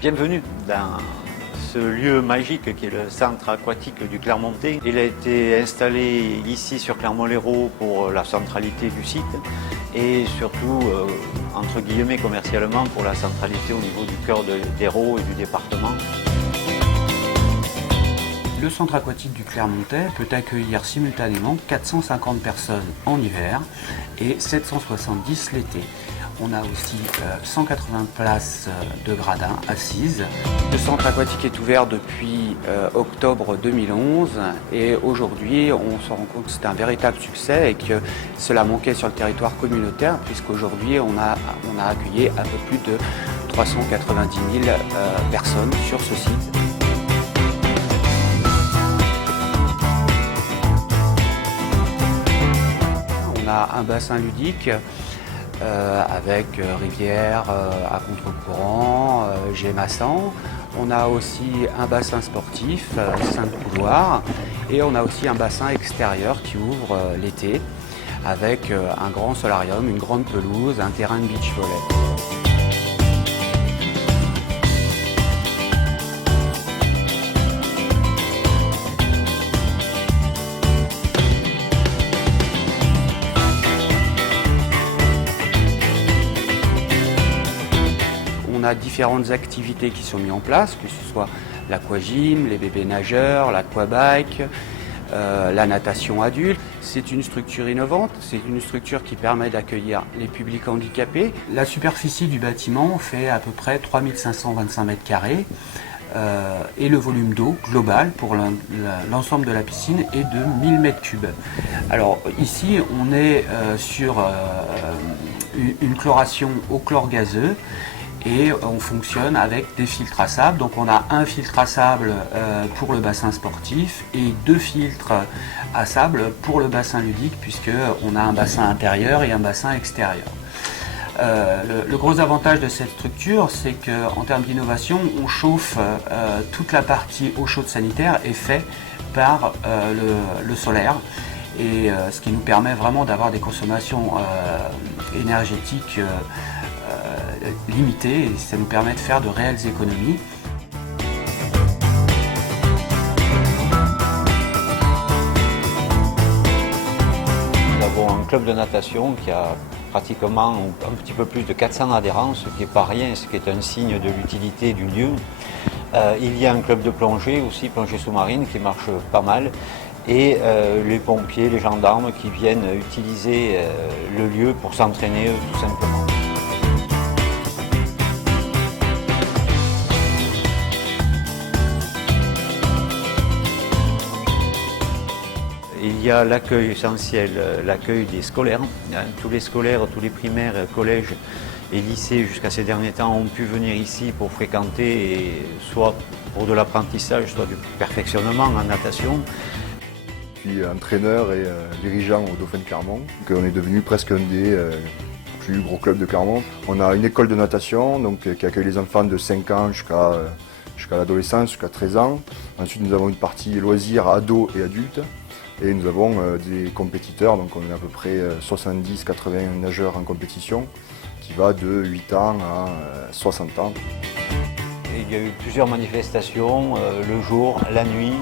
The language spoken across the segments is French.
Bienvenue dans ce lieu magique qui est le centre aquatique du Clermontais. Il a été installé ici sur Clermont-Lérault pour la centralité du site et surtout, entre guillemets, commercialement pour la centralité au niveau du cœur d'Hérault et du département. Le centre aquatique du Clermontais peut accueillir simultanément 450 personnes en hiver et 770 l'été. On a aussi 180 places de gradins assises. Le centre aquatique est ouvert depuis octobre 2011 et aujourd'hui on se rend compte que c'est un véritable succès et que cela manquait sur le territoire communautaire puisqu'aujourd'hui on a accueilli un peu plus de 390 000 personnes sur ce site. On a un bassin ludique avec rivière à contre-courant, Gémassan. On a aussi un bassin sportif, 5 couloirs, et on a aussi un bassin extérieur qui ouvre l'été avec un grand solarium, une grande pelouse, un terrain de beach volley. On a différentes activités qui sont mises en place, que ce soit l'aquagym, les bébés nageurs, l'aquabike, la natation adulte. C'est une structure innovante, c'est une structure qui permet d'accueillir les publics handicapés. La superficie du bâtiment fait à peu près 3525 mètres carrés et le volume d'eau global pour l'ensemble de la piscine est de 1000 mètres cubes. Alors ici on est sur une chloration au chlore gazeux. Et on fonctionne avec des filtres à sable. Donc on a un filtre à sable pour le bassin sportif et 2 filtres à sable pour le bassin ludique puisqu'on a un bassin intérieur et un bassin extérieur. Le gros avantage de cette structure, c'est qu'en termes d'innovation, on chauffe toute la partie eau chaude sanitaire est fait par le solaire. Et ce qui nous permet vraiment d'avoir des consommations énergétiques limitées et ça nous permet de faire de réelles économies. Nous avons un club de natation qui a pratiquement un petit peu plus de 400 adhérents, ce qui n'est pas rien, ce qui est un signe de l'utilité du lieu. Il y a un club de plongée aussi, plongée sous-marine, qui marche pas mal. Et les pompiers, les gendarmes qui viennent utiliser le lieu pour s'entraîner tout simplement. Il y a l'accueil essentiel, l'accueil des scolaires. Tous les scolaires, tous les primaires, collèges et lycées jusqu'à ces derniers temps ont pu venir ici pour fréquenter, soit pour de l'apprentissage, soit du perfectionnement en natation. Je suis entraîneur et dirigeant au Dauphin de Clermont. On est devenu presque un des plus gros clubs de Clermont. On a une école de natation qui accueille les enfants de 5 ans jusqu'à l'adolescence, jusqu'à 13 ans. Ensuite, nous avons une partie loisirs, ados et adultes. Et nous avons des compétiteurs, donc on est à peu près 70-80 nageurs en compétition, qui va de 8 ans à 60 ans. Il y a eu plusieurs manifestations, le jour, la nuit,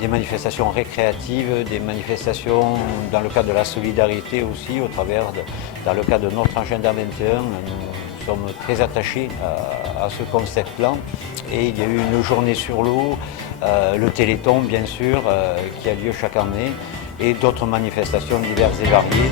des manifestations récréatives, des manifestations dans le cadre de la solidarité aussi, dans le cadre de notre agenda 21. Nous sommes très attachés à ce concept-là. Et il y a eu une journée sur l'eau, le Téléthon bien sûr, qui a lieu chaque année, et d'autres manifestations diverses et variées.